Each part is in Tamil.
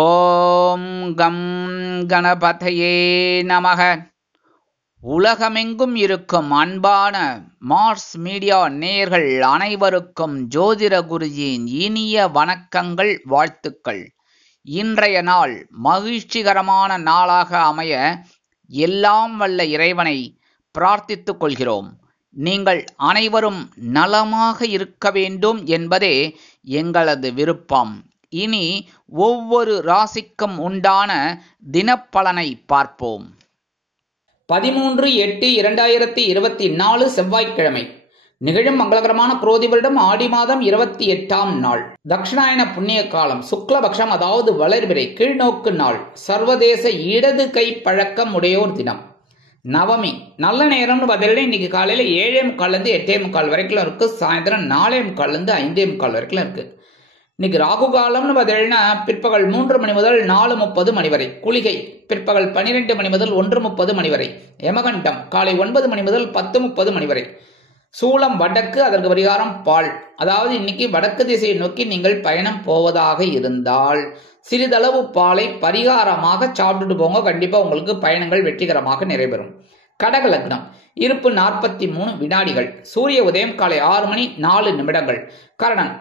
ஓம் கம் கணபதையே நமக. உலகமெங்கும் இருக்கும் அன்பான மார்ஸ் மீடியா நேயர்கள் அனைவருக்கும் ஜோதிட குருஜியின் இனிய வணக்கங்கள், வாழ்த்துக்கள். இன்றைய நாள் மகிழ்ச்சிகரமான நாளாக அமைய எல்லாம் வல்ல இறைவனை பிரார்த்தித்துக் கொள்கிறோம். நீங்கள் அனைவரும் நலமாக இருக்க வேண்டும் என்பதே எங்களது விருப்பம். இனி ஒவ்வொரு ராசிக்கும் உண்டான தினப்பலனை பார்ப்போம். 13/8/2024 செவ்வாய்க்கிழமை. நிகழும் மங்களகரமான குரோதி வருடம் ஆடி மாதம் 28ஆம் நாள். தட்சிணாயன புண்ணிய காலம். சுக்லபக்ஷம், அதாவது வளர்பிறை, கீழ்நோக்கு நாள். சர்வதேச இடது கை பழக்கம் உடையோர் தினம். நவமி. நல்ல நேரம்னு பார்த்தீங்கன்னா இன்னைக்கு காலையில் 7:45 8:45 வரைக்கும் இருக்கு. சாயந்தரம் 4:45 5:45 வரைக்கும் இருக்கு. இன்னைக்கு ராகு காலம்னு பார்த்தீங்கன்னா பிற்பகல் 3 மணி முதல் 4:30 மணி வரை. குளிகை பிற்பகல் 12 மணி முதல் 1:30 மணி வரை. யமகண்டம் காலை 9 மணி முதல் 10:30 மணி வரை. சூலம் வடக்கு, அதற்கு பரிகாரம் பால். அதாவது இன்னைக்கு வடக்கு திசையை நோக்கி நீங்கள் பயணம் போவதாக இருந்தால் சிறிதளவு பாலை பரிகாரமாக சாப்பிட்டுட்டு போங்க. கண்டிப்பா உங்களுக்கு பயணங்கள் வெற்றிகரமாக நிறைவேறும். கடக லக்னம். இருப்பு 43 வினாடிகள். சூரிய உதயம் காலை 6 மணி 4 நிமிடங்கள். கரணம்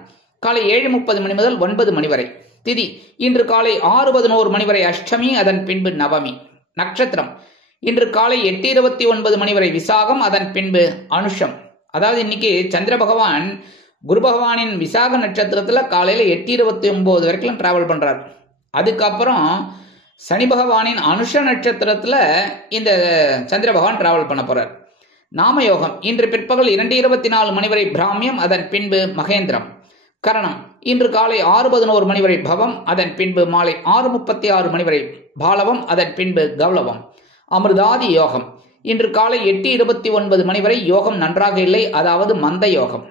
காலை 7:30 மணி முதல் 9 மணி வரை. திதி இன்று காலை 6:11 மணி வரை அஷ்டமி, அதன் பின்பு நவமி. நட்சத்திரம் இன்று காலை 8:29 மணி வரை விசாகம், அதன் பின்பு அனுஷம். அதாவது இன்னைக்கு சந்திர பகவான் குரு பகவானின் விசாக நட்சத்திரத்துல காலையில 8:29 வரைக்கும் டிராவல் பண்றார். அதுக்கப்புறம் சனி பகவானின் அனுஷ நட்சத்திரத்துல இந்த சந்திர பகவான் டிராவல் பண்ண போறார். நாமயோகம் இன்று பிற்பகல் 2:24 மணி வரை பிராமியம், அதன் பின்பு மகேந்திரம். கரணம் இன்று காலை 6:11 மணி வரை பவம், அதன் பின்பு மாலை 6:36 மணி வரை பாலவம், அதன் பின்பு கௌலவம். அமிர்தாதி யோகம் இன்று காலை 8:29 மணி வரை யோகம் நன்றாக இல்லை, அதாவது மந்த யோகம்.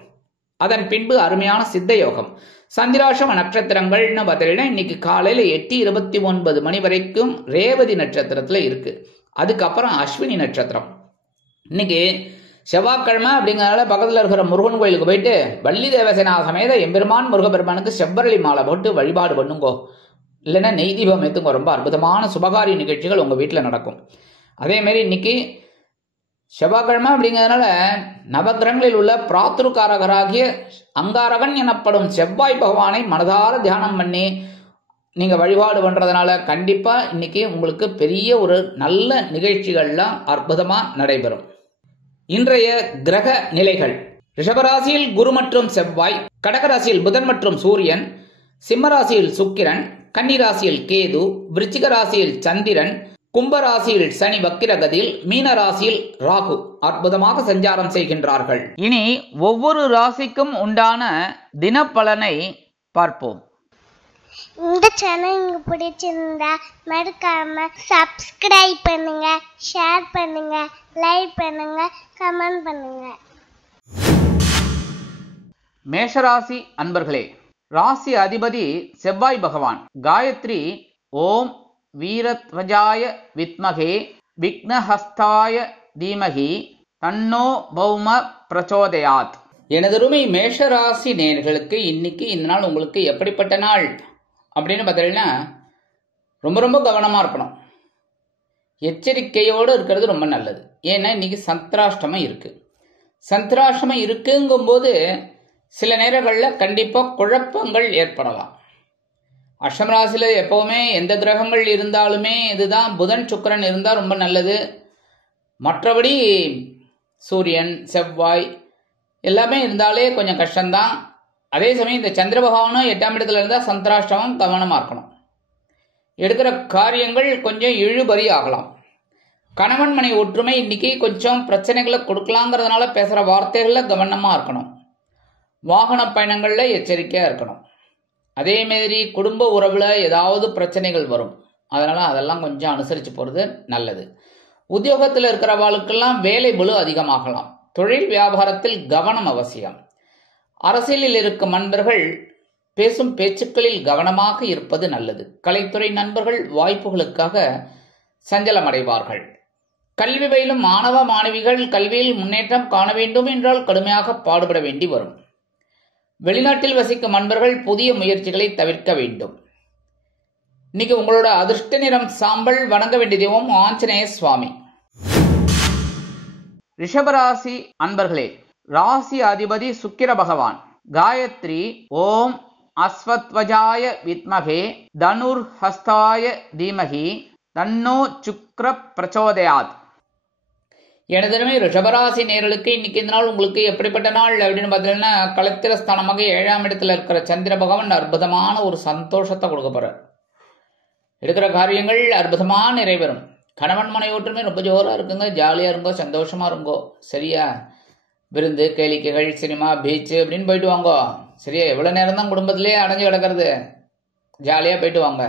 அதன் பின்பு அருமையான சித்த யோகம். சந்திராசம நட்சத்திரங்கள்னு பார்த்தீங்கன்னா இன்னைக்கு காலையில 8:29 மணி வரைக்கும் ரேவதி நட்சத்திரத்துல இருக்கு. அதுக்கப்புறம் அஸ்வினி நட்சத்திரம். இன்னைக்கு செவ்வாய்க்கிழமை அப்படிங்கிறதுனால பக்கத்தில் இருக்கிற முருகன் கோயிலுக்கு போயிட்டு வள்ளி தேவசேனா சமேத எம்பெருமான் முருகப்பெருமானுக்கு செவ்வரளி மாலை போட்டு வழிபாடு பண்ணுங்கோ. இல்லைன்னா நெய் தீபம் ஏற்றுங்கோ. ரொம்ப அற்புதமான சுபகாரிய நிகழ்ச்சிகள் உங்கள் வீட்டில் நடக்கும். அதேமாரி இன்னைக்கு செவ்வாய்க்கிழமை அப்படிங்கிறதுனால நவகிரகங்களில் உள்ள பிராத்துருக்காரகராகிய அங்காரகன் எனப்படும் செவ்வாய் பகவானை மனதார தியானம் பண்ணி நீங்கள் வழிபாடு பண்ணுறதுனால கண்டிப்பாக இன்னைக்கு உங்களுக்கு பெரிய ஒரு நல்ல நிகழ்ச்சிகள்லாம் அற்புதமாக நடைபெறும். இன்றைய கிரக நிலைகள். ரிஷபராசியில் குரு மற்றும் செவ்வாய், கடகராசியில் புதன் மற்றும் சூரியன், சிம்மராசியில் சுக்கிரன், கன்னிராசியில் கேது, விருச்சிக ராசியில் சந்திரன், கும்பராசியில் சனி வக்கிரகதியில், மீன ராசியில் ராகு அற்புதமாக சஞ்சாரம் செய்கின்றார்கள். இனி ஒவ்வொரு ராசிக்கும் உண்டான தினப்பலனை பார்ப்போம். இந்த சேனல் உங்களுக்கு பிடிச்சிருந்தா மறக்காம சப்ஸ்கிரைப் பண்ணுங்க, ஷேர் பண்ணுங்க, லைக் பண்ணுங்க, கமெண்ட் பண்ணுங்க. மேஷராசி அன்பர்களே, ராசி அதிபதி செவ்வாய் பகவான். காயத்ரி ஓம் வீரத்வஜாய வித்மகே விக்னஹஸ்தாய தீமகி தன்னோ பௌம பிரச்சோதயாத். எனதருமை மேஷராசி நேயர்களுக்கு இன்னைக்கு இந்த நாள் உங்களுக்கு எப்படிப்பட்ட நாள் அப்படின்னு பார்த்தீங்கன்னா ரொம்ப ரொம்ப கவனமாக இருக்கணும். எச்சரிக்கையோடு இருக்கிறது ரொம்ப நல்லது. ஏன்னா இன்னைக்கு சந்திராஷ்டமம் இருக்குது. சந்திராஷ்டமம் இருக்குங்கும்போது சில நேரங்களில் கண்டிப்பாக குழப்பங்கள் ஏற்படலாம். அஷ்டம ராசியில் எப்போவுமே எந்த கிரகங்கள் இருந்தாலுமே இதுதான் புதன் சுக்கிரன் இருந்தால் ரொம்ப நல்லது. மற்றபடி சூரியன் செவ்வாய் எல்லாமே இருந்தாலே கொஞ்சம் கஷ்டம்தான். அதே சமயம் இந்த சந்திர பகவானும் 8ஆம் இடத்துல இருந்தால் சந்திராஷ்டமம் கவனமாக இருக்கணும். எடுக்கிற காரியங்கள் கொஞ்சம் இழுபறி ஆகலாம். கணவன் மனை ஒற்றுமை இன்னைக்கு கொஞ்சம் பிரச்சனைகளை கொடுக்கலாங்கிறதுனால பேசுகிற வார்த்தைகளில் கவனமாக இருக்கணும். வாகன பயணங்களில் எச்சரிக்கையாக இருக்கணும். அதேமாரி குடும்ப உறவில் ஏதாவது பிரச்சனைகள் வரும். அதனால் அதெல்லாம் கொஞ்சம் அனுசரித்து போகிறது நல்லது. உத்தியோகத்தில் இருக்கிறவாளுக்கெல்லாம் வேலை பளு அதிகமாகலாம். தொழில் வியாபாரத்தில் கவனம் அவசியம். அரசியலில் இருக்கும் நண்பர்கள் பேசும் பேச்சுக்களில் கவனமாக இருப்பது நல்லது. கலைத்துறை நண்பர்கள் வாய்ப்புகளுக்காக சஞ்சலமடைவார்கள். கல்வி பயிலும் மாணவ மாணவிகள் கல்வியில் முன்னேற்றம் காண வேண்டும் என்றால் கடுமையாக பாடுபட வேண்டி வரும். வெளிநாட்டில் வசிக்கும் நண்பர்கள் புதிய முயற்சிகளை தவிர்க்க வேண்டும். இன்னைக்கு உங்களோட அதிர்ஷ்ட நிறம் சாம்பல். வணங்க வேண்டிய தெய்வம் ஆஞ்சநேய சுவாமி. ரிஷபராசி அன்பர்களே, ராசி அதிபதி சுக்கிர பகவான். காயத்ரி ஓம் அஸ்வத்வஜாய வித்மகே தனுர் ஹஸ்தாய தீமகி தன்னோ சுக்ர பிரச்சோதயாத். எனதுமே ரிஷபராசி நேயர்களுக்கு இன்னைக்கு இந்த நாள் உங்களுக்கு எப்படிப்பட்ட நாள் அப்படின்னு பார்த்தீங்கன்னா, கலத்திர ஸ்தானமாக 7ஆம் இடத்துல இருக்கிற சந்திர பகவான் அற்புதமான ஒரு சந்தோஷத்தை கொடுக்க போறார். எடுக்கிற காரியங்கள் அற்புதமா நிறைவேறும். கணவன் மனை ஒற்றுமை ரொம்ப ஜோராக இருக்குங்க. ஜாலியாக இருங்கோ, சந்தோஷமா இருங்கோ. சரியா? விருந்து கேளிக்கைகள், சினிமா, பீச்சு அப்படின்னு போயிட்டு வாங்கோ. சரியா? எவ்வளோ நேரம் தான் குடும்பத்திலே அடைஞ்சு கிடக்கிறது? ஜாலியாக போயிட்டு வாங்க.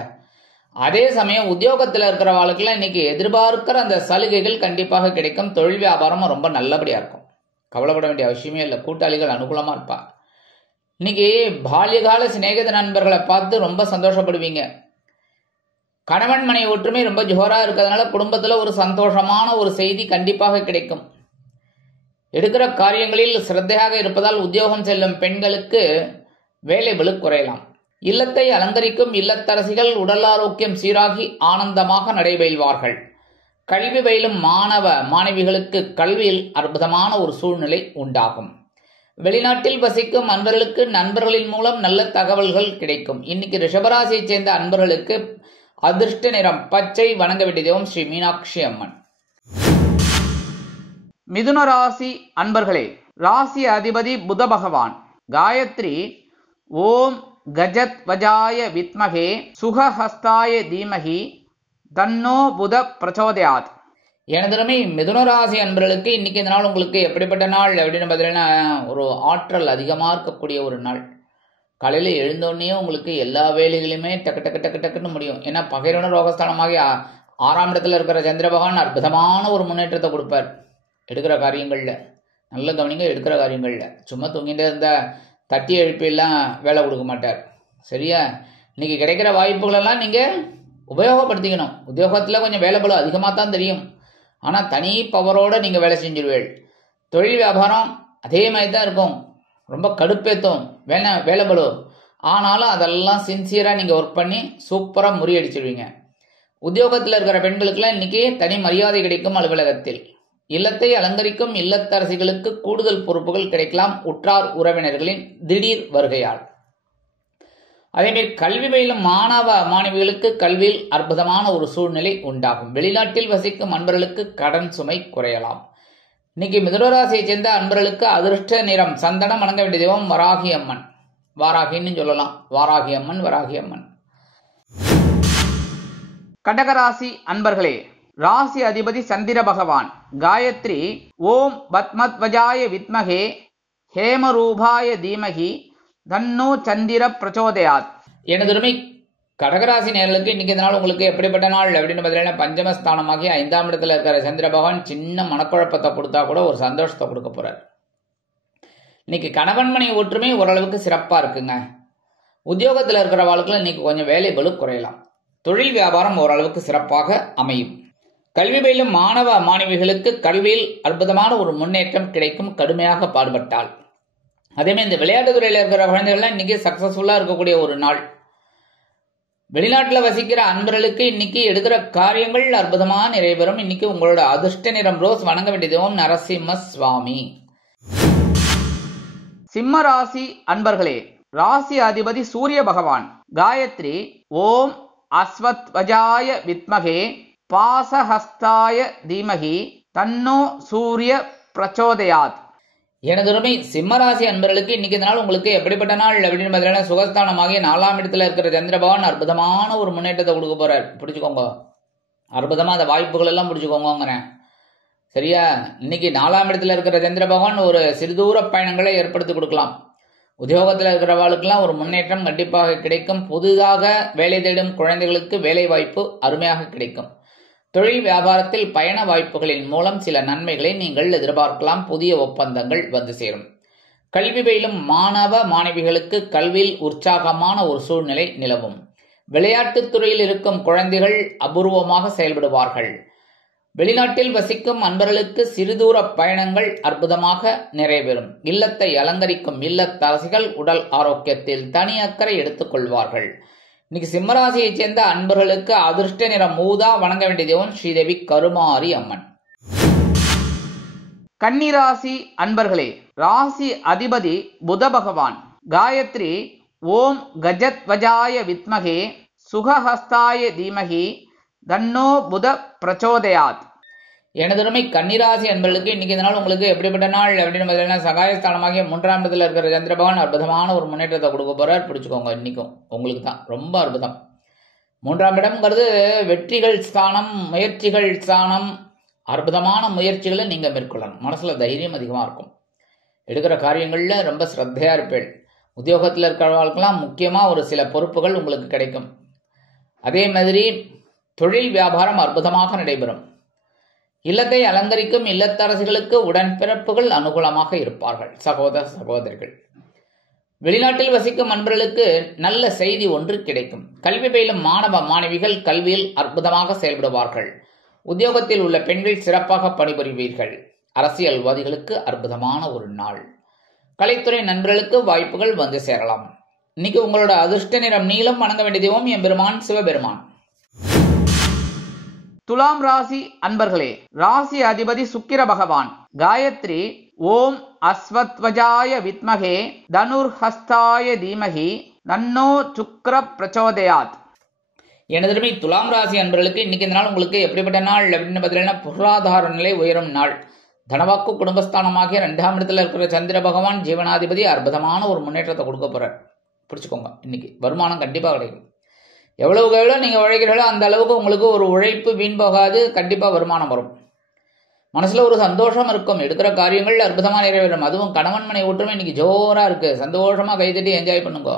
அதே சமயம் உத்தியோகத்தில் இருக்கிற வாழ்க்கையில் இன்னைக்கு எதிர்பார்க்கிற அந்த சலுகைகள் கண்டிப்பாக கிடைக்கும். தொழில் வியாபாரமும் ரொம்ப நல்லபடியாக இருக்கும். கவலைப்பட வேண்டிய அவசியமே இல்லை. கூட்டாளிகள் அனுகூலமாக இருப்பா. இன்னைக்கு பால்யகால சிநேகித நண்பர்களை பார்த்து ரொம்ப சந்தோஷப்படுவீங்க. கணவன் மனை ஒற்றுமை ரொம்ப ஜோரா இருக்கிறதுனால குடும்பத்தில் ஒரு சந்தோஷமான ஒரு செய்தி கண்டிப்பாக கிடைக்கும். எடுக்கிற காரியங்களில் சிரத்தையாக இருப்பதால் உத்தியோகம் செல்லும் பெண்களுக்கு வேலை பளு குறையலாம். இல்லத்தை அலங்கரிக்கும் இல்லத்தரசிகள் உடல் ஆரோக்கியம் சீராகி ஆனந்தமாக நடைபெறுவார்கள். கல்வி பயிலும் மாணவ மாணவிகளுக்கு கல்வியில் அற்புதமான ஒரு சூழ்நிலை உண்டாகும். வெளிநாட்டில் வசிக்கும் அன்பர்களுக்கு நண்பர்களின் மூலம் நல்ல தகவல்கள் கிடைக்கும். இன்னைக்கு ரிஷபராசியை சேர்ந்த அன்பர்களுக்கு அதிர்ஷ்ட நிறம் பச்சை. வணங்க வேண்டிய தெய்வம் ஸ்ரீ மீனாட்சி அம்மன். மிதுன ராசி அன்பர்களே, ராசி அதிபதி புத பகவான். காயத்ரி ஓம் கஜத் வஜாய வித்மகே சுகஹஸ்தாய தீமகி தன்னோ புத பிரச்சோதயாத். எனதுமே மிதுன ராசி அன்பர்களுக்கு இன்னைக்கு இந்த நாள் உங்களுக்கு எப்படிப்பட்ட நாள் அப்படின்னு பார்த்தீங்கன்னா, ஒரு ஆற்றல் அதிகமாக இருக்கக்கூடிய ஒரு நாள். காலையில் எழுந்தோடனே உங்களுக்கு எல்லா வேலைகளுமே டக்கு டக்கு டக்கு டக்குன்னு முடியும். ஏன்னா பகைரோன ரோகஸ்தானமாகி 6ஆம் இடத்துல இருக்கிற சந்திர பகவான் அற்புதமான ஒரு முன்னேற்றத்தை கொடுப்பார். எடுக்கிற காரியங்களில் நல்ல கவனிங்க. எடுக்கிற காரியங்களில் சும்மா தூங்கிட்டே இருந்தால் தட்டி எழுப்பியெல்லாம் வேலை கொடுக்க மாட்டார். சரியா? இன்னைக்கு கிடைக்கிற வாய்ப்புகளெல்லாம் நீங்கள் உபயோகப்படுத்திக்கணும். உத்தியோகத்தில் கொஞ்சம் வேலை பளு அதிகமாக தான் தெரியும். ஆனால் தனி பவரோடு நீங்கள் வேலை செஞ்சிருவீள். தொழில் வியாபாரம் அதே மாதிரி தான் இருக்கும். ரொம்ப கடுப்பேற்றும் வேலை பளு. ஆனாலும் அதெல்லாம் சின்சியராக நீங்கள் ஒர்க் பண்ணி சூப்பராக முறியடிச்சிருவீங்க. உத்தியோகத்தில் இருக்கிற பெண்களுக்கெல்லாம் இன்னைக்கு தனி மரியாதை கிடைக்கும். அலுவலகத்தில் இல்லத்தை அலங்கரிக்கும் இல்லத்தரசிகளுக்கு கூடுதல் பொறுப்புகள் கிடைக்கலாம் உற்றார் உறவினர்களின் திடீர் வருகையால். அதேமாதிரி கல்வி பயிலும் மாணவ மாணவிகளுக்கு கல்வியில் அற்புதமான ஒரு சூழ்நிலை உண்டாகும். வெளிநாட்டில் வசிக்கும் அன்பர்களுக்கு கடன் சுமை குறையலாம். இன்னைக்கு மிதுனராசியை சேர்ந்த அன்பர்களுக்கு அதிர்ஷ்ட நிறம் சந்தனம். வணங்க வேண்டிய தெய்வம் வராகி அம்மன். வாராகின்னு சொல்லலாம். வாராகி அம்மன், வராகி அம்மன். கடகராசி அன்பர்களே, ராசி அதிபதி சந்திர பகவான். காயத்ரி ஓம் பத்மத்வஜாய வித்மகே ஹேமரூபாய தீமகி தன்னோ சந்திர பிரச்சோதயாத். எனதுரிமை கடகராசி நேயர்களுக்கு இன்னைக்கு இந்த நாள் உங்களுக்கு எப்படிப்பட்ட நாள் அப்படின்னு பார்த்தீங்கன்னா, பஞ்சமஸ்தானமாகி 5ஆம் இடத்துல இருக்கிற சந்திர பகவான் சின்ன மனக்குழப்பத்தை கொடுத்தா கூட ஒரு சந்தோஷத்தை கொடுக்க போறார். இன்னைக்கு கணவன் மனை ஒற்றுமை ஓரளவுக்கு சிறப்பாக இருக்குங்க. உத்தியோகத்தில் இருக்கிற வாழ்க்கையில் இன்னைக்கு கொஞ்சம் வேலை பளு குறையலாம். தொழில் வியாபாரம் ஓரளவுக்கு சிறப்பாக அமையும். கல்வி பயிலும் மாணவ மாணவிகளுக்கு கல்வியில் அற்புதமான ஒரு முன்னேற்றம் கிடைக்கும் கடுமையாக பாடுபட்டால். அதேமாதிரி இந்த விளையாட்டு துறையில் இருக்கிற குழந்தைகள்லாம் இன்னைக்கு சக்சஸ்ஃபுல்லாக இருக்கக்கூடிய ஒரு நாள். வெளிநாட்டில் வசிக்கிற அன்பர்களுக்கு இன்னைக்கு எடுக்கிற காரியங்கள் அற்புதமாக நிறைவேறும். இன்னைக்கு உங்களோட அதிர்ஷ்ட நிறம் ரோஸ். வணங்க வேண்டிய தெய்வம் நரசிம்ம சுவாமி. சிம்ம ராசி அன்பர்களே, ராசி அதிபதி சூரிய பகவான். காயத்ரி ஓம் அஸ்வத்வஜாய வித்மகே பாசஹஸ்தாய தீமகி தன்னோ சூரிய பிரச்சோதயாத். எனதுரிமை சிம்மராசி அன்பர்களுக்கு இன்னைக்கு இந்த நாள் உங்களுக்கு எப்படிப்பட்ட நாள் அப்படின்னு பார்த்தீங்கன்னா, சுகஸ்தானமாகிய 4ஆம் இடத்துல இருக்கிற சந்திர பகவான் அற்புதமான ஒரு முன்னேற்றத்தை கொடுக்க போறார். பிடிச்சுக்கோங்க. அற்புதமாக அந்த வாய்ப்புகள் எல்லாம் பிடிச்சுக்கோங்கிறேன். சரியா? இன்னைக்கு 4ஆம் இடத்துல இருக்கிற சந்திர பகவான் ஒரு சிறுதூர பயணங்களை ஏற்படுத்தி கொடுக்கலாம். உத்தியோகத்தில் இருக்கிறவாளுக்கெல்லாம் ஒரு முன்னேற்றம் கண்டிப்பாக கிடைக்கும். புதிதாக வேலை தேடும் குழந்தைகளுக்கு வேலை வாய்ப்பு அருமையாக கிடைக்கும். தொழில் வியாபாரத்தில் பயண வாய்ப்புகளின் மூலம் சில நன்மைகளை நீங்கள் எதிர்பார்க்கலாம். புதிய ஒப்பந்தங்கள் வந்து சேரும். கல்வி பயிலும் மாணவ மாணவிகளுக்கு கல்வியில் உற்சாகமான ஒரு சூழ்நிலை நிலவும். விளையாட்டுத் துறையில் இருக்கும் குழந்தைகள் அபூர்வமாக செயல்படுவார்கள். வெளிநாட்டில் வசிக்கும் அன்பர்களுக்கு சிறுதூர பயணங்கள் அற்புதமாக நிறைவேறும். இல்லத்தை அலங்கரிக்கும் இல்லத்தரசிகள் உடல் ஆரோக்கியத்தில் தனி அக்கறை எடுத்துக் கொள்வார்கள். இன்னைக்கு சிம்மராசியைச் சேர்ந்த அன்பர்களுக்கு அதிர்ஷ்ட நிறம் ஊதா. வணங்க வேண்டிய தெய்வம் ஸ்ரீதேவி கருமாரி அம்மன். கன்னிராசி அன்பர்களே, ராசி அதிபதி புத பகவான். காயத்ரி ஓம் கஜத்வஜாய வித்மகே சுகஹஸ்தாய தீமகி தன்னோ புத பிரச்சோதயாத். எனதருமை கன்னிராசி அன்பர்களுக்கு இன்னைக்கு இந்த நாள் உங்களுக்கு எப்படிப்பட்ட நாள் அப்படின்னு பார்த்தீங்கன்னா, சகாயஸ்தானமாகிய 3ஆம் இடத்துல இருக்கிற சந்திர பகவான் அற்புதமான ஒரு முன்னேற்றத்தை கொடுக்க போறார். பிடிச்சுக்கோங்க, இன்னைக்கும் உங்களுக்கு தான் ரொம்ப அற்புதம். 3ஆம் இடம்ங்கிறது வெற்றிகள் ஸ்தானம், முயற்சிகள் ஸ்தானம். அற்புதமான முயற்சிகளை நீங்க மேற்கொள்ளணும். மனசுல தைரியம் அதிகமா இருக்கும். எடுக்கிற காரியங்கள்ல ரொம்ப ஸ்ரத்தையா இருப்பேன். உத்தியோகத்தில் இருக்கிறவர்களுக்கெல்லாம் முக்கியமா ஒரு சில பொறுப்புகள் உங்களுக்கு கிடைக்கும். அதே மாதிரி தொழில் வியாபாரம் அற்புதமாக நடைபெறும். இல்லத்தை அலங்கரிக்கும் இல்லத்தரசிகளுக்கு உடன்பிறப்புகள் அனுகூலமாக இருப்பார்கள். சகோதர சகோதரிகள், வெளிநாட்டில் வசிக்கும் அன்பர்களுக்கு நல்ல செய்தி ஒன்று கிடைக்கும். கல்வி பயிலும் மாணவ மாணவிகள் கல்வியில் அற்புதமாக செயல்படுவார்கள். உத்தியோகத்தில் உள்ள பெண்கள் சிறப்பாக பணிபுரிவீர்கள். அரசியல்வாதிகளுக்கு அற்புதமான ஒரு நாள். கலைத்துறை நண்பர்களுக்கு வாய்ப்புகள் வந்து சேரலாம். இன்னைக்கு உங்களோட அதிர்ஷ்ட நிறம் நீலம். வணங்க வேண்டிய தெய்வம் எம்பெருமான் சிவபெருமான். துலாம் ராசி அன்பர்களே, ராசி அதிபதி சுக்கிர பகவான். காயத்ரி ஓம் அஸ்வத்வஜாய வித்மகே தனுர்ஹஸ்தாய தீமகி தன்னோ சுக்கிர பிரச்சோதயாத். எனதருமை துலாம் ராசி அன்பர்களுக்கு இன்னைக்கு இந்த நாள் உங்களுக்கு எப்படிப்பட்ட நாள் அப்படின்னு பார்த்தீங்கன்னா, பொருளாதார நிலை உயரும் நாள். தனவாக்கு குடும்பஸ்தானமாகிய 2ஆம் இடத்துல இருக்கிற சந்திர பகவான் ஜீவனாதிபதி அற்புதமான ஒரு முன்னேற்றத்தை கொடுக்க போறார். பிடிச்சுக்கோங்க, இன்னைக்கு வருமானம் கண்டிப்பாக கிடைக்கும். எவ்வளவுக்கு எவ்வளோ நீங்கள் உழைக்கிறீங்களோ அந்த அளவுக்கு உங்களுக்கு ஒரு உழைப்பு வீண் போகாது. கண்டிப்பாக வருமானம் வரும். மனசில் ஒரு சந்தோஷம் இருக்கும். எடுக்கிற காரியங்கள் அற்புதமாக நிறைவேறும். அதுவும் கணவன் மனை ஒற்றுமை இன்னைக்கு ஜோராக இருக்குது. சந்தோஷமாக கைத்தட்டி என்ஜாய் பண்ணுங்க.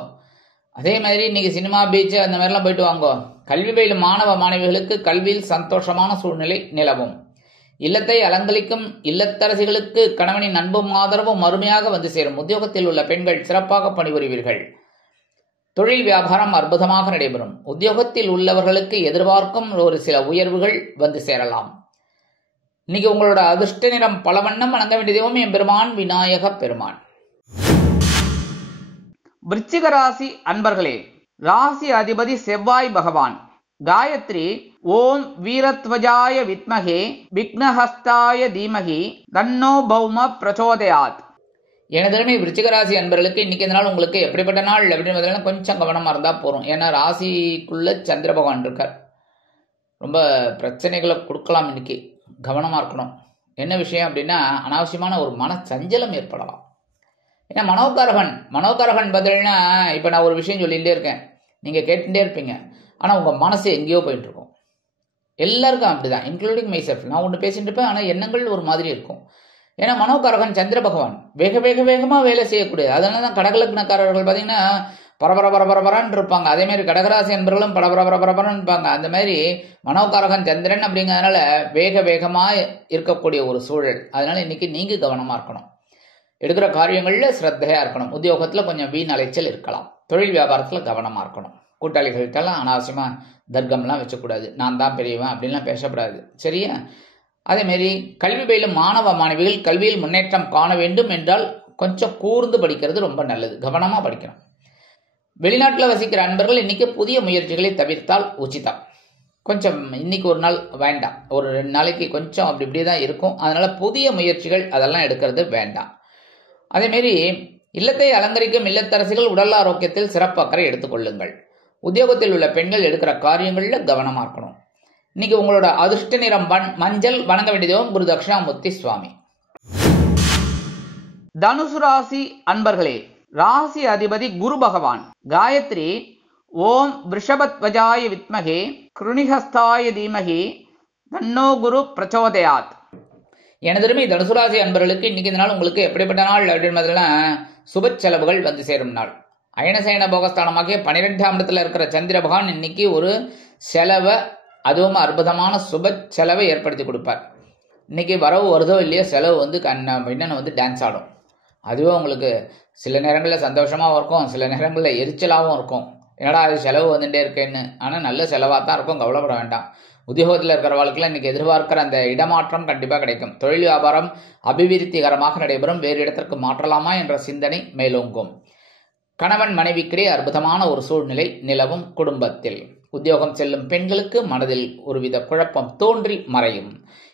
அதே மாதிரி இன்னைக்கு சினிமா, பீச்சு அந்த மாதிரிலாம் போயிட்டு வாங்கோ. கல்வி பயிலும் மாணவ மாணவிகளுக்கு கல்வியில் சந்தோஷமான சூழ்நிலை நிலவும். இல்லத்தை அலங்கரிக்கும் இல்லத்தரசிகளுக்கு கணவனின் அன்பும் ஆதரவும் அருமையாக வந்து சேரும். உத்தியோகத்தில் உள்ள பெண்கள் சிறப்பாக பணிபுரிவீர்கள். தொழில் வியாபாரம் அற்புதமாக நடைபெறும். உத்தியோகத்தில் உள்ளவர்களுக்கு எதிர்பார்க்கும் ஒரு சில உயர்வுகள் வந்து சேரலாம். இன்னைக்கு உங்களோட அதிர்ஷ்ட நிறம் பலவண்ணம். வணங்க வேண்டிய தெய்வம் எம்பெருமான் விநாயக பெருமான். விருச்சிக ராசி அன்பர்களே, ராசி அதிபதி செவ்வாய் பகவான். காயத்ரி ஓம் வீரத்வஜாய வித்மகே விக்னஹஸ்தாய தீமகி தன்னோ பௌம பிரச்சோதயாத். எனதருமை விருச்சிக ராசி அன்பர்களுக்கு இன்னைக்கு இந்த நாள் உங்களுக்கு எப்படிப்பட்ட நாள் அப்படின்னு பார்த்தீங்கன்னா, கொஞ்சம் கவனமாக இருந்தால் போகிறோம். ஏன்னா ராசிக்குள்ள சந்திர பகவான் இருக்கார். ரொம்ப பிரச்சனைகளை கொடுக்கலாம். இன்னைக்கு கவனமாக இருக்கணும். என்ன விஷயம் அப்படின்னா, அனாவசியமான ஒரு மன சஞ்சலம் ஏற்படலாம். ஏன்னா மனோகாரகன் பார்த்தீங்கன்னா, இப்போ நான் ஒரு விஷயம் சொல்லிகிட்டே இருக்கேன், நீங்கள் கேட்டுகிட்டே இருப்பீங்க. ஆனால் உங்கள் மனசு எங்கேயோ போயிட்டு இருக்கும். எல்லாருக்கும் அப்படிதான், இன்க்ளூடிங் மை செல்ஃப். நான் ஒன்று பேசிட்டு இருப்பேன், ஆனால் எண்ணங்கள் ஒரு மாதிரி இருக்கும். ஏன்னா மனோகாரகன் சந்திர பகவான் வேகமாக வேலை செய்யக்கூடியது. அதனால தான் கடகலக்னக்காரர்கள் பார்த்தீங்கன்னா பரபரன்னு இருப்பாங்க. அதே மாதிரி கடகராசி என்பவர்களும் பரபரன்னு இருப்பாங்க. அந்த மாதிரி மனோகாரகன் சந்திரன் அப்படிங்கிறதுனால வேகமாக இருக்கக்கூடிய ஒரு சூழல். அதனால இன்னைக்கு நீங்க கவனமா இருக்கணும். எடுக்கிற காரியங்கள்ல ஸ்ரத்தையா இருக்கணும். உத்தியோகத்துல கொஞ்சம் வீண் அலைச்சல் இருக்கலாம். தொழில் வியாபாரத்துல கவனமா இருக்கணும். கூட்டாளிகள்கிட்டலாம் அனாவசியமா தர்க்கம்லாம் வச்சக்கூடாது. நான் தான் பெரியவன் அப்படின்லாம் பேசக்கூடாது. சரியா? அதேமாரி கல்வி பயிலும் மாணவ மாணவிகள் கல்வியில் முன்னேற்றம் காண வேண்டும் என்றால் கொஞ்சம் கூர்ந்து படிக்கிறது ரொம்ப நல்லது. கவனமாக படிக்கணும். வெளிநாட்டில் வசிக்கிற அன்பர்கள் இன்னைக்கு புதிய முயற்சிகளை தவிர்த்தால் உச்சிதம். கொஞ்சம் இன்னைக்கு ஒரு நாள் வேண்டாம். ஒரு 2 நாளைக்கு கொஞ்சம் அப்படி தான் இருக்கும். அதனால புதிய முயற்சிகள் அதெல்லாம் எடுக்கிறது வேண்டாம். அதேமாரி இல்லத்தை அலங்கரிக்கும் இல்லத்தரசிகள் உடல் ஆரோக்கியத்தில் சிறப்பு அக்கறை எடுத்துக்கொள்ளுங்கள். உத்தியோகத்தில் உள்ள பெண்கள் எடுக்கிற காரியங்களில் கவனமாக இருக்கணும். இன்னைக்கு உங்களோட அதிர்ஷ்ட நிறம் மஞ்சள். வணங்க வேண்டியதும் குரு தட்சிணாமூர்த்தி சுவாமி. தனுசு ராசி அன்பர்களே, ராசி அதிபதி குரு பகவான். காயத்ரி ஓம் விருஷபத்வஜாய வித்மகே கிருணிஹஸ்தாய தீமகி தன்னோ குரு பிரச்சோதயாத். எனதருமை தனுசு ராசி அன்பர்களுக்கு இன்னைக்கு இந்த நாள் உங்களுக்கு எப்படிப்பட்ட நாள் அப்படின்னு பார்த்தீங்கன்னா, சுப செலவுகள் வந்து சேரும் நாள். அயனசயன போகஸ்தானமாகிய 12ஆம் இடத்துல இருக்கிற சந்திர பகவான் இன்னைக்கு ஒரு செலவை, அதுவும் அற்புதமான சுப செலவை ஏற்படுத்தி கொடுப்பார். இன்னைக்கு வரவு வருதோ இல்லையோ செலவு வந்து என்னென்ன வந்து டான்ஸ் ஆடும். அதுவே உங்களுக்கு சில நேரங்களில் சந்தோஷமாகவும் இருக்கும், சில நேரங்களில் எரிச்சலாகவும் இருக்கும். என்னடா அது செலவு வந்துட்டே இருக்கேன்னு. ஆனால் நல்ல செலவாக தான் இருக்கும், கவலைப்பட வேண்டாம். உத்தியோகத்தில் இருக்கிறவர்களுக்கெல்லாம் இன்னைக்கு எதிர்பார்க்கிற அந்த இடமாற்றம் கண்டிப்பாக கிடைக்கும். தொழில் வியாபாரம் அபிவிருத்திகரமாக நடைபெறும். வேறு இடத்திற்கு மாற்றலாமா என்ற சிந்தனை மேலோங்கும். கணவன் மனைவிக்கிடையே அற்புதமான ஒரு சூழ்நிலை நிலவும் குடும்பத்தில். உத்தியோகம் செல்லும் பெண்களுக்கு மனதில் ஒருவித குழப்பம் தோன்றி மறையும்.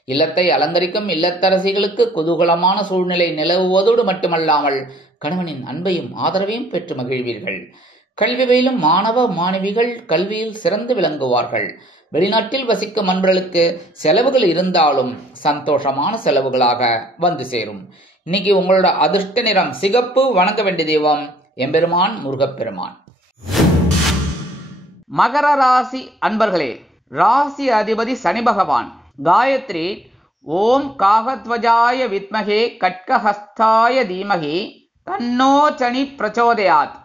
இல்லத்தை அலங்கரிக்கும் இல்லத்தரசிகளுக்கு குதூகலமான சூழ்நிலை நிலவுவதோடு மட்டுமல்லாமல் கணவனின் அன்பையும் ஆதரவையும் பெற்று மகிழ்வீர்கள். கல்வி பயிலும் மாணவ மாணவிகள் கல்வியில் சிறந்து விளங்குவார்கள். வெளிநாட்டில் வசிக்கும் அன்பர்களுக்கு செலவுகள் இருந்தாலும் சந்தோஷமான செலவுகளாக வந்து சேரும். இன்னைக்கு உங்களோட அதிர்ஷ்ட நிறம் சிகப்பு. வணங்க வேண்டிய தெய்வம் எம்பெருமான் முருகப்பெருமான். மகர ராசி அன்பர்களே, ராசி அதிபதி சனி பகவான். காயத்ரி ஓம் காகத்வஜாய வித்மகே கட்கஹஸ்தாய தீமகி தன்னோ சனி பிரச்சோதயாத்.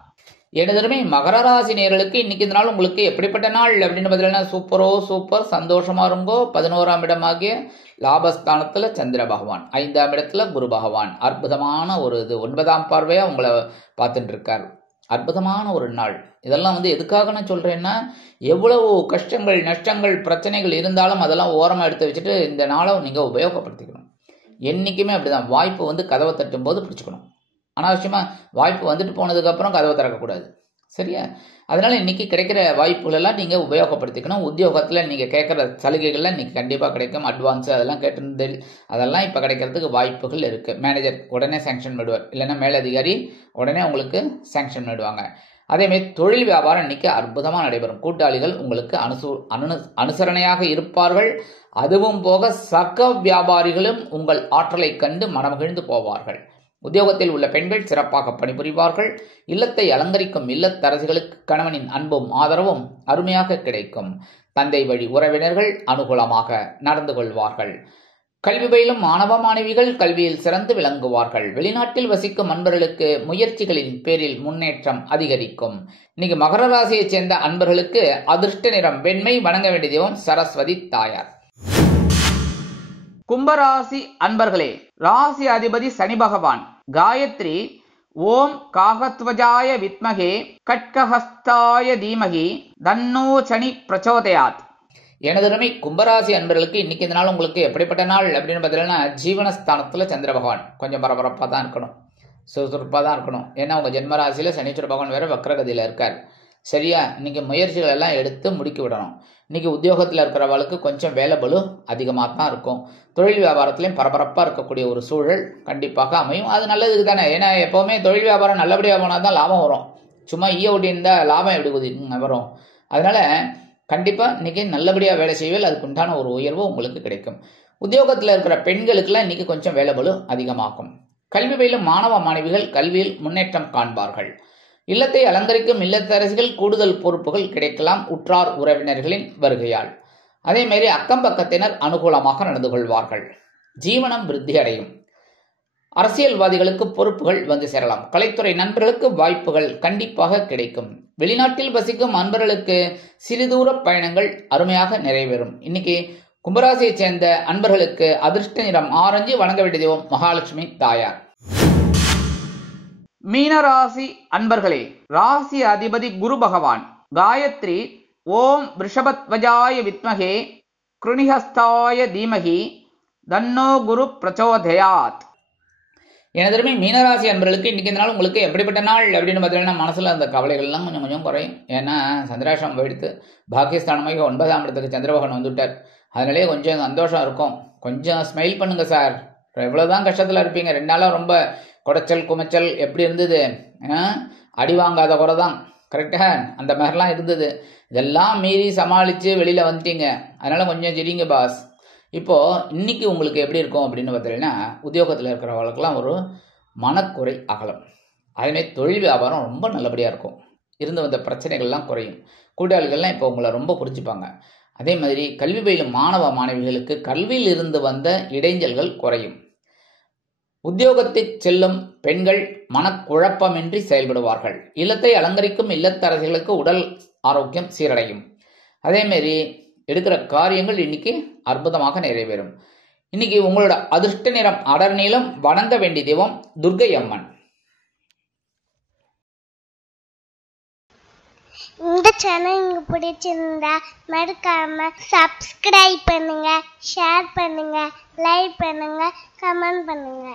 எனதுமே மகர ராசி நேயர்களுக்கு இன்னைக்கு இந்த நாள் உங்களுக்கு எப்படிப்பட்ட நாள் அப்படின்னு பார்த்தீங்கன்னா சூப்பர் சந்தோஷமா இருங்கோ. 11ஆம் இடமாகிய லாபஸ்தானத்துல சந்திர பகவான், 5ஆம் இடத்துல குரு பகவான் அற்புதமான ஒரு இது 9ஆம் பார்வையா உங்களை பார்த்துட்டு இருக்கார். அற்புதமான ஒரு நாள். இதெல்லாம் எதுக்காக நான் சொல்றேன்னா, எவ்வளவு கஷ்டங்கள் நஷ்டங்கள் பிரச்சனைகள் இருந்தாலும் அதெல்லாம் ஓரமா எடுத்து வச்சுட்டு இந்த நாளை நீங்க உபயோகப்படுத்திக்கணும். என்னைக்குமே அப்படிதான். வாய்ப்பு கதவை தட்டும் போது பிடிச்சுக்கணும். அனாவசியமா வாய்ப்பு வந்துட்டு போனதுக்கு அப்புறம் கதவை திறக்கக்கூடாது. சரியா? அதனால இன்னைக்கு கிடைக்கிற வாய்ப்புகள் எல்லாம் நீங்க உபயோகப்படுத்திக்கணும். உத்தியோகத்துல நீங்க கேட்கிற சலுகைகள்லாம் இன்னைக்கு கண்டிப்பா கிடைக்கும். அட்வான்ஸ் அதெல்லாம் கேட்டு அதெல்லாம் இப்ப கிடைக்கிறதுக்கு வாய்ப்புகள் இருக்கு. மேனேஜர் உடனே சாங்ஷன் பண்ணுவார், இல்லைன்னா மேலதிகாரி உடனே உங்களுக்கு சாங்ஷன் பண்ணிடுவாங்க. அதே மாதிரி தொழில் வியாபாரம் இன்னைக்கு அற்புதமா நடைபெறும். கூட்டாளிகள் உங்களுக்கு அனுசரணையாக இருப்பார்கள். அதுவும் போக சக வியாபாரிகளும் உங்கள் ஆற்றலை கண்டு மனமகிழ்ந்து போவார்கள். உத்தியோகத்தில் உள்ள பெண்கள் சிறப்பாக பணிபுரிவார்கள். இல்லத்தை அலங்கரிக்கும் இல்லத்தரசிகளுக்கு கணவனின் அன்பும் ஆதரவும் அருமையாக கிடைக்கும். தந்தை வழி உறவினர்கள் அனுகூலமாக நடந்து கொள்வார்கள். கல்வி பயிலும் மாணவ மாணவிகள் கல்வியில் சிறந்து விளங்குவார்கள். வெளிநாட்டில் வசிக்கும் அன்பர்களுக்கு முயற்சிகளின் பேரில் முன்னேற்றம் அதிகரிக்கும். இன்னைக்கு மகர ராசியைச் சேர்ந்த அன்பர்களுக்கு அதிர்ஷ்ட நிறம் வெண்மை. வணங்க வேண்டிய தெய்வம் சரஸ்வதி தாயார். கும்பராசி அன்பர்களே, ராசி அதிபதி சனி பகவான். காயத்ரி ஓம் காகத்வஜாய வித்மகே கட்கஹஸ்தாய தீமகி தன்னோ சனி பிரச்சோதயாத். எனதுமே கும்பராசி அன்பர்களுக்கு இன்னைக்கு இந்த நாள் உங்களுக்கு எப்படிப்பட்ட நாள் அப்படின்னு பார்த்தீங்கன்னா, ஜீவனஸ்தானத்துல சந்திர பகவான் கொஞ்சம் பரபரப்பா தான் இருக்கணும், சுறுசுறுப்பா தான் இருக்கணும். ஏன்னா உங்க ஜென்மராசியில சனீஸ்வர பகவான் வேற வக்ரகதியில இருக்கார். சரியா? இன்னைக்கு முயற்சிகள் எல்லாம் எடுத்து முடுக்கி விடணும். இன்னைக்கு உத்தியோகத்தில் இருக்கிறவளுக்கு கொஞ்சம் வேலை பளு அதிகமாக தான் இருக்கும். தொழில் வியாபாரத்திலையும் பரபரப்பாக இருக்கக்கூடிய ஒரு சூழல் கண்டிப்பாக அமையும். அது நல்லதுக்கு தானே. ஏன்னா எப்பவுமே தொழில் வியாபாரம் நல்லபடியாக போனால் தான் லாபம் வரும். சும்மா ஒட்டி இருந்தால் லாபம் எப்படி வரும்? அதனால கண்டிப்பாக இன்னைக்கு நல்லபடியாக வேலை செய்வதில் அதுக்கு உண்டான ஒரு உயர்வு உங்களுக்கு கிடைக்கும். உத்தியோகத்தில் இருக்கிற பெண்களுக்கெல்லாம் இன்னைக்கு கொஞ்சம் வேலை பளு அதிகமாகும். கல்வி பயிலும் மாணவ மாணவிகள் கல்வியில் முன்னேற்றம் காண்பார்கள். இல்லத்தை அலங்கரிக்கும் இல்லத்தரசிகள் கூடுதல் பொறுப்புகள் கிடைக்கலாம் உற்றார் உறவினர்களின் வருகையால். அதே மாதிரி அக்கம் பக்கத்தினர் அனுகூலமாக நடந்து கொள்வார்கள். ஜீவனம் விருத்தி அடையும். அரசியல்வாதிகளுக்கு பொறுப்புகள் வந்து சேரலாம். கலைத்துறை நண்பர்களுக்கு வாய்ப்புகள் கண்டிப்பாக கிடைக்கும். வெளிநாட்டில் வசிக்கும் அன்பர்களுக்கு சிறுதூர பயணங்கள் அருமையாக நிறைவேறும். இன்னைக்கு கும்பராசியைச் சேர்ந்த அன்பர்களுக்கு அதிர்ஷ்ட நிறம் ஆரஞ்சு. வணங்க வேண்டிய தெய்வம் மகாலட்சுமி தாயார். மீனராசி அன்பர்களே, ராசி அதிபதி குரு பகவான். காயத்ரி ஓம் ரிஷபத்வஜாய வித்மகே கிருணிஹஸ்தாய தீமகி தன்னோ குரு பிரச்சோதயாத். எனதுமே மீனராசி அன்பர்களுக்கு இன்னைக்கு இந்த நாள் உங்களுக்கு எப்படிப்பட்ட நாள் அப்படின்னு பார்த்தீங்கன்னா, மனசுல அந்த கவலைகள்லாம் கொஞ்சம் கொஞ்சம் குறையும். ஏன்னா சந்திராஷ்டிரமம் போயிடுத்து. பாகிஸ்தானமாக 9ஆம் இடத்துக்கு சந்திரபகவான் வந்துவிட்டார். அதனாலே கொஞ்சம் சந்தோஷம் இருக்கும். கொஞ்சம் ஸ்மைல் பண்ணுங்க சார். எவ்வளவுதான் கஷ்டத்துல இருப்பீங்க. 2 நாளா ரொம்ப குடைச்சல் குமைச்சல் எப்படி இருந்தது? அடி வாங்காத குறை தான். கரெக்டா? அந்த மாதிரிலாம் இருந்தது. இதெல்லாம் மீறி சமாளிச்சு வெளியில வந்துட்டீங்க. அதனால கொஞ்சம் சிரிங்க பாஸ். இப்போ இன்னைக்கு உங்களுக்கு எப்படி இருக்கும் அப்படின்னு பார்த்தீங்கன்னா, உத்தியோகத்தில் இருக்கிறவங்களுக்கெல்லாம் ஒரு மனக்குறை அகலம். அதேமாதிரி தொழில் வியாபாரம் ரொம்ப நல்லபடியாக இருக்கும். இருந்து வந்த பிரச்சனைகள்லாம் குறையும். கூட்டாளிகள்லாம் இப்போ உங்களை ரொம்ப புரிஞ்சுப்பாங்க. அதே மாதிரி கல்வி பயிலும் மாணவ மாணவிகளுக்கு கல்வியில் இருந்து வந்த இடைஞ்சல்கள் குறையும். உத்தியோகத்தில் செல்லும் பெண்கள் மனக்குழப்பமின்றி செயல்படுவார்கள். இல்லத்தை அலங்கரிக்கும் இல்லத்தரசிகளுக்கு உடல் ஆரோக்கியம் சீரடையும். அதேமாரி எடுக்கிற காரியங்கள் இன்னைக்கு அற்புதமாக நிறைவேறும். இன்னைக்கு உங்களோட அதிர்ஷ்ட நிறம் அடர் நீளம். வணங்க வேண்டிய தெய்வம் துர்க்கை அம்மன். இந்த சேனல் உங்களுக்கு பிடிச்சிருந்தா மறக்காம சப்ஸ்கிரைப் பண்ணுங்க, ஷேர் பண்ணுங்க, லைக் பண்ணுங்க, கமெண்ட் பண்ணுங்க.